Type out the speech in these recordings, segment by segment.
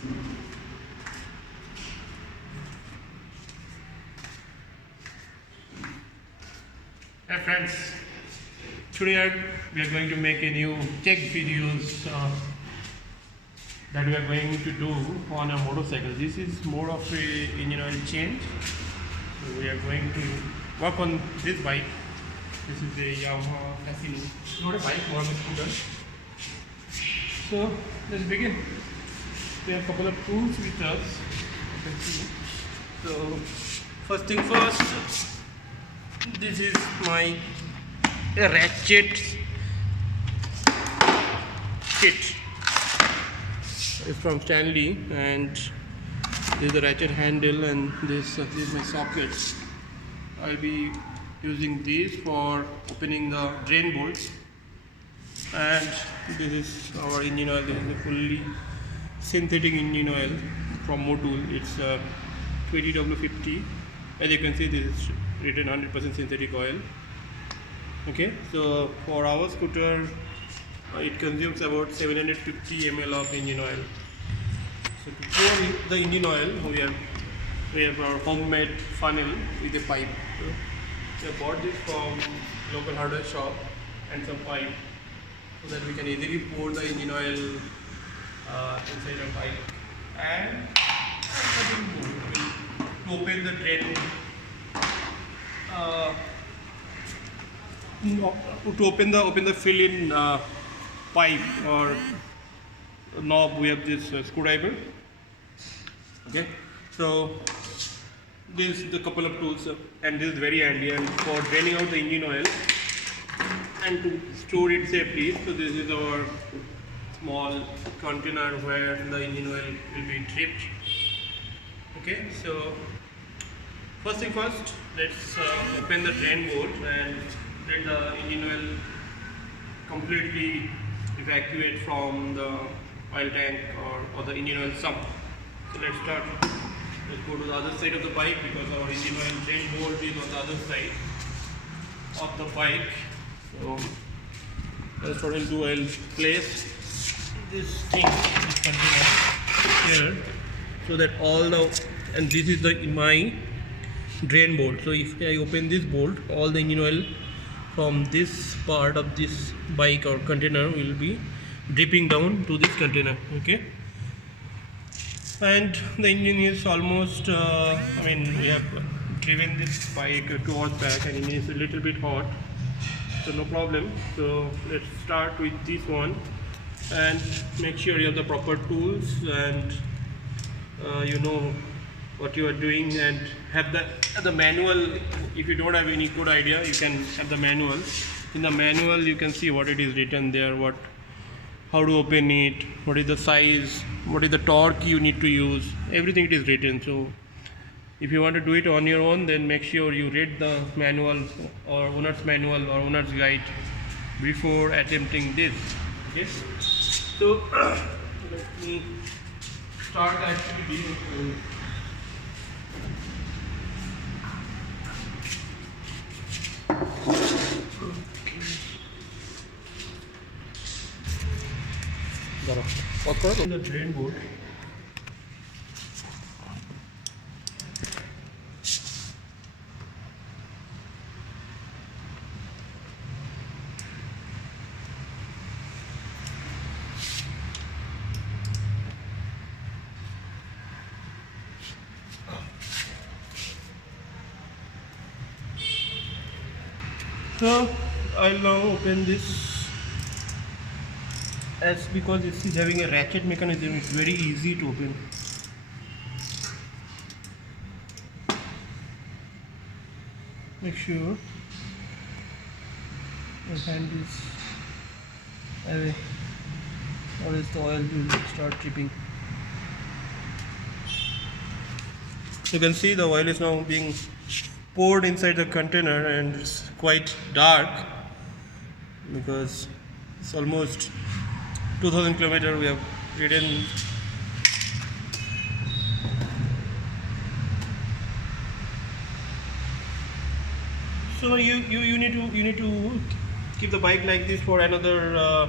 Hey friends, today we are going to make a new tech videos that we are going to do on a motorcycle. This is more of a engine oil change. So we are going to work on this bike. This is a Yamaha Fascino, not a bike, more of a scooter. So let's begin. We have a couple of tools with us. You can see. So first thing first. This is my ratchet kit. It's from Stanley, and this is the ratchet handle, and this is my socket. I'll be using these for opening the drain bolts, and this is our engine oil. This is a fully synthetic engine oil from Motul. It's 20W50. As you can see, this is written 100% synthetic oil. Okay, so for our scooter it consumes about 750 ml of engine oil. So to pour the engine oil, we have our homemade funnel with a pipe. So we have bought this from local hardware shop and some pipe, so that we can easily pour the engine oil inside the pipe, and to open the drain. To open the fill-in pipe or knob, we have this screwdriver. Okay, so this is the couple of tools, and this is very handy. And for draining out the engine oil and to store it safely, so this is our small container where the engine oil will be dripped. Okay, so first thing first, let's open the drain bolt and let the engine oil completely evacuate from the oil tank or the engine oil sump. So let's start. Let's go to the other side of the bike, because our engine oil drain bolt is on the other side of the bike. So let's try to I'll place this thing, this container here, so that all the, and this is my drain bolt. So if I open this bolt, all the engine oil from this part of this bike or container will be dripping down to this container. Okay, and the engine is almost we have driven this bike 2 hours back, and it is a little bit hot, so no problem. So let's start with this one, and make sure you have the proper tools, and you know what you are doing, and have the manual. If you don't have any good idea, you can have the manual. In the manual you can see what it is written there, how to open it, what is the size, what is the torque you need to use, everything it is written. So if you want to do it on your own, then make sure you read the manual or owner's manual or owner's guide before attempting this. Okay, so let me start the activity. The drain bolt. So I'll now open this. As because this is having a ratchet mechanism, it's very easy to open. Make sure your hand is away, or else the oil will start dripping. You can see the oil is now being poured inside the container, and it's quite dark because it's almost 2000 kilometers we have ridden. So you need to keep the bike like this for another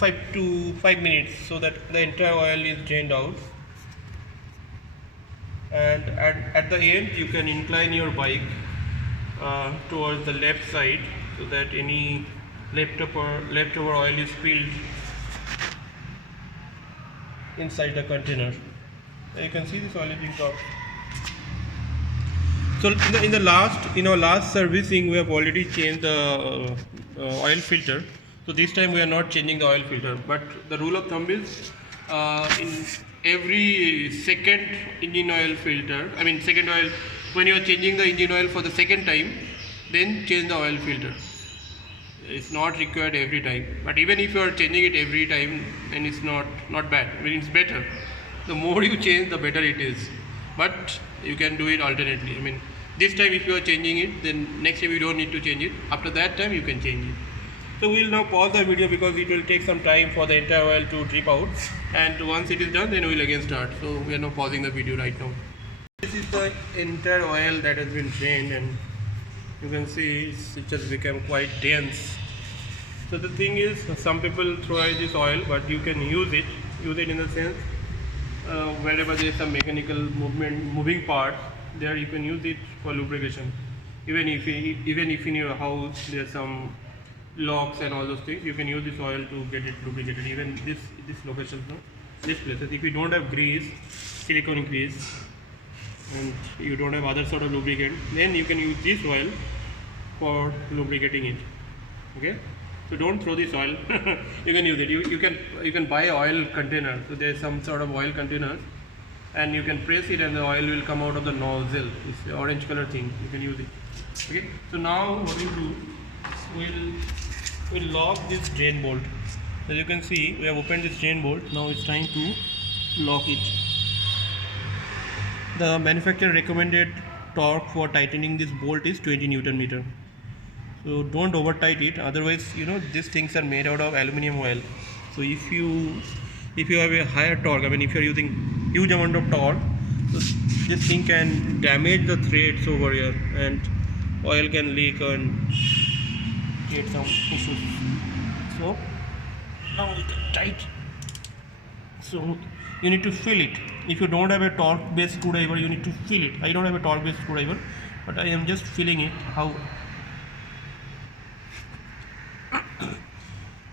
5 minutes so that the entire oil is drained out. And at the end you can incline your bike towards the left side so that any leftover oil is spilled inside the container. And you can see this oil is being dropped. So in our last servicing we have already changed the oil filter. So this time we are not changing the oil filter, but the rule of thumb is in every second engine oil filter, second oil, when you are changing the engine oil for the second time, then change the oil filter. It's not required every time, but even if you are changing it every time, then it's not bad. It's better. The more you change, the better it is. But you can do it alternately. This time if you are changing it, then next time you don't need to change it. After that time you can change it. So we will now pause the video because it will take some time for the entire oil to drip out, and once it is done, then we will again start. So we are now pausing the video right now. This is the entire oil that has been drained, and you can see it has become quite dense. So the thing is, some people throw away this oil, but you can use it in the sense wherever there is some mechanical moving parts, there you can use it for lubrication. Even if in your house there are some locks and all those things, you can use this oil to get it lubricated. Even this location, this places, if you don't have grease, silicone grease, and you don't have other sort of lubricant, then you can use this oil for lubricating it. Okay, so don't throw this oil. You can use it. You can buy oil container. So there is some sort of oil containers, and you can press it and the oil will come out of the nozzle. It's the orange color thing. You can use it. Okay, so now what we'll do, we'll lock this drain bolt. As you can see, we have opened this drain bolt. Now it's time to lock it. The manufacturer recommended torque for tightening this bolt is 20 Newton meter. So don't over tight it, otherwise these things are made out of aluminum oil. So if you have a higher torque, if you are using huge amount of torque, so this thing can damage the threads over here and oil can leak and create some issues. So now it is tight. So you need to fill it. If you don't have a torque based screwdriver, you need to fill it. I don't have a torque based screwdriver, but I am just filling it. How?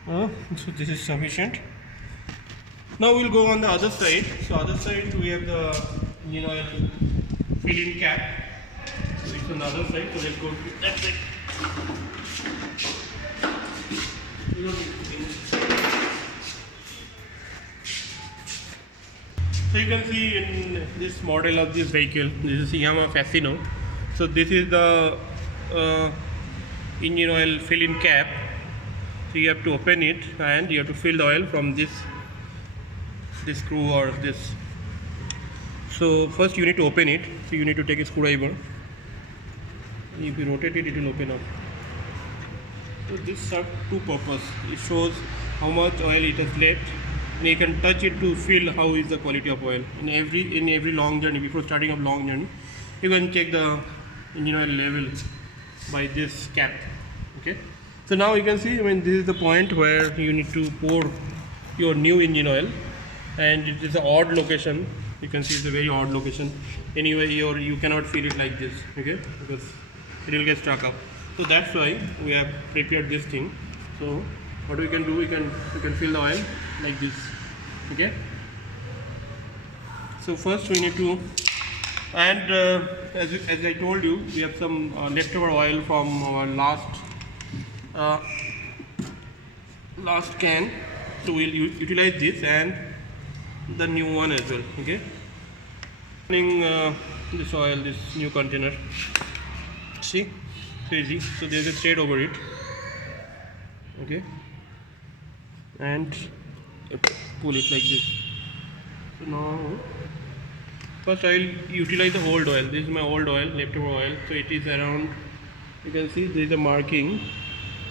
So this is sufficient. Now we'll go on the other side. So other side we have the oil fill-in cap. So it's on the other side. So let's go to that side. So you can see in this model of this vehicle, this is Yamaha Fascino. So this is the engine oil fill-in cap. So you have to open it and you have to fill the oil from this screw or this. So first you need to open it. So you need to take a screwdriver. If you rotate it, it will open up. So this serves two purposes. It shows how much oil it has left, and you can touch it to feel how is the quality of oil. In every long journey, before starting a long journey, you can check the engine oil level by this cap. Okay. So now you can see, this is the point where you need to pour your new engine oil, and it is an odd location. You can see it's a very odd location. Anyway, you cannot feel it like this, okay, because it will get stuck up. So that's why we have prepared this thing. So what we can do, we can fill the oil like this, okay. So first we need to, and as I told you, we have some leftover oil from our last can, so we'll utilize this and the new one as well. Okay, this oil, this new container, see, so easy. So there's a thread over it, okay, and pull it like this. So now first I will utilize the old oil. This is my old oil, leftover oil. So it is around, you can see there is a marking.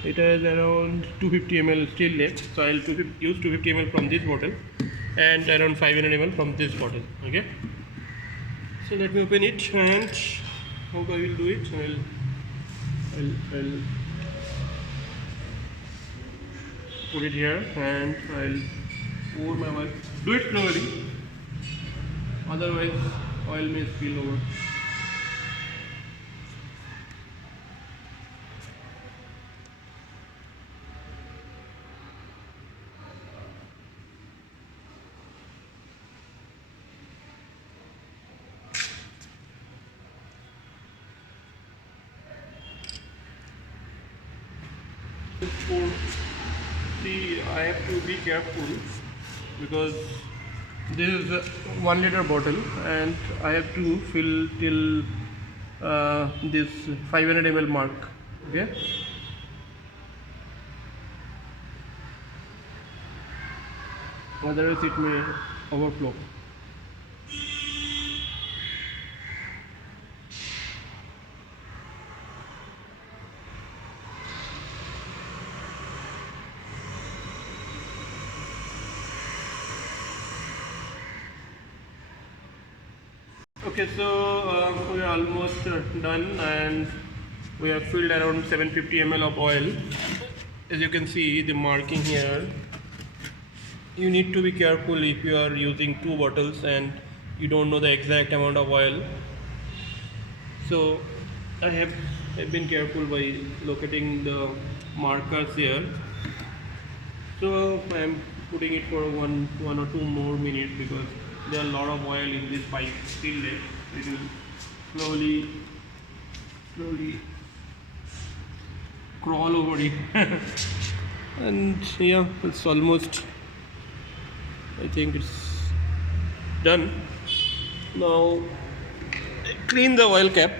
It has around 250 ml still left, so I will use 250 ml from this bottle and around 500 ml from this bottle. Okay, so let me open it, and how I will do it. put it here and I'll pour my oil. Do it slowly, otherwise oil may spill over. See, I have to be careful because this is a 1 liter bottle and I have to fill till this 500 ml mark. Okay. Otherwise it may overflow. Okay, so we are almost done and we have filled around 750 ml of oil. As you can see the marking here, you need to be careful if you are using 2 bottles and you don't know the exact amount of oil. So I have been careful by locating the markers here. So I am putting it for one or two more minutes because there are a lot of oil in this pipe still left. It will slowly crawl over it. And yeah, it's almost, I think it's done. Now clean the oil cap.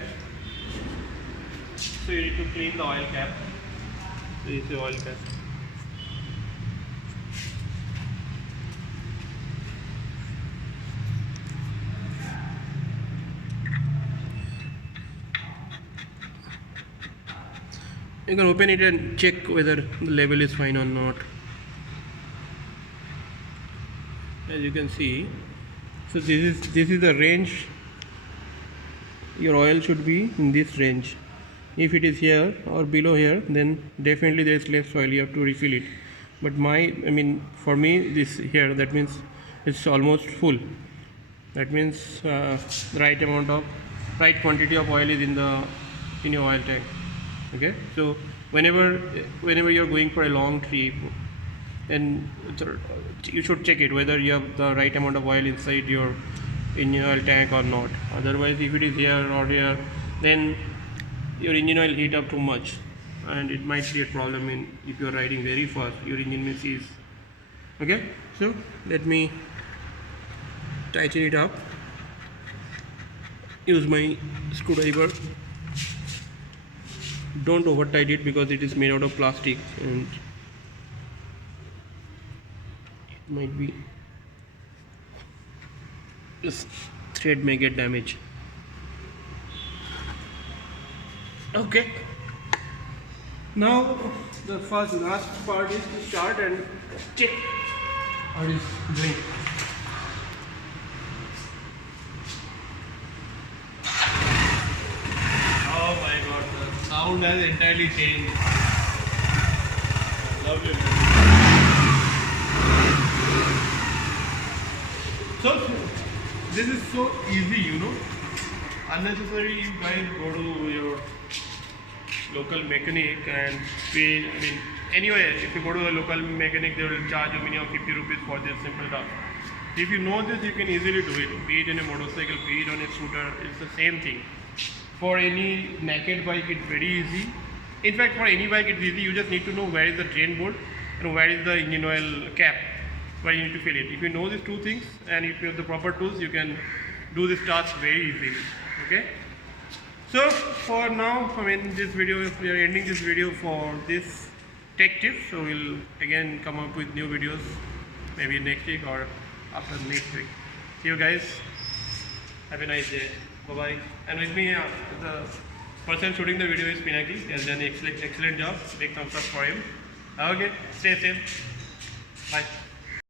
So you need to clean the oil cap. This is the oil cap. You can open it and check whether the level is fine or not. As you can see, so this is the range. Your oil should be in this range. If it is here or below here, then definitely there is less oil. You have to refill it. But for me, this here, that means it's almost full. That means the right quantity of oil is in your oil tank. Okay, so whenever you're going for a long trip, then you should check it whether you have the right amount of oil inside your oil tank or not. Otherwise, if it is here or here, then your engine oil heat up too much and it might create problem if you're riding very fast, your engine may seize. Okay, so let me tighten it up. Use my screwdriver. Don't over tight it because it is made out of plastic and it might be, this thread may get damaged. Okay, now the last part is to start and check how it is doing. Oh my god, the sound has entirely changed. Lovely. So this is so easy, unnecessary. You guys go to your local mechanic and pay. Anyway, if you go to a local mechanic, they will charge you minimum 50 rupees for this simple task. If you know this, you can easily do it. Be it in a motorcycle, be it on a scooter, it's the same thing. For any naked bike, it's very easy. In fact, for any bike, it's easy. You just need to know where is the drain board and where is the engine oil cap, where you need to fill it. If you know these two things and if you have the proper tools, you can do this task very easily. Okay. So for now, this video, we are ending this video for this tech tip. So we'll again come up with new videos, maybe next week or after next week. See you guys. Have a nice day. Bye bye. And with me, the person shooting the video is Pinaki. He has done an excellent job. Big thumbs up for him. Okay. Stay safe. Bye.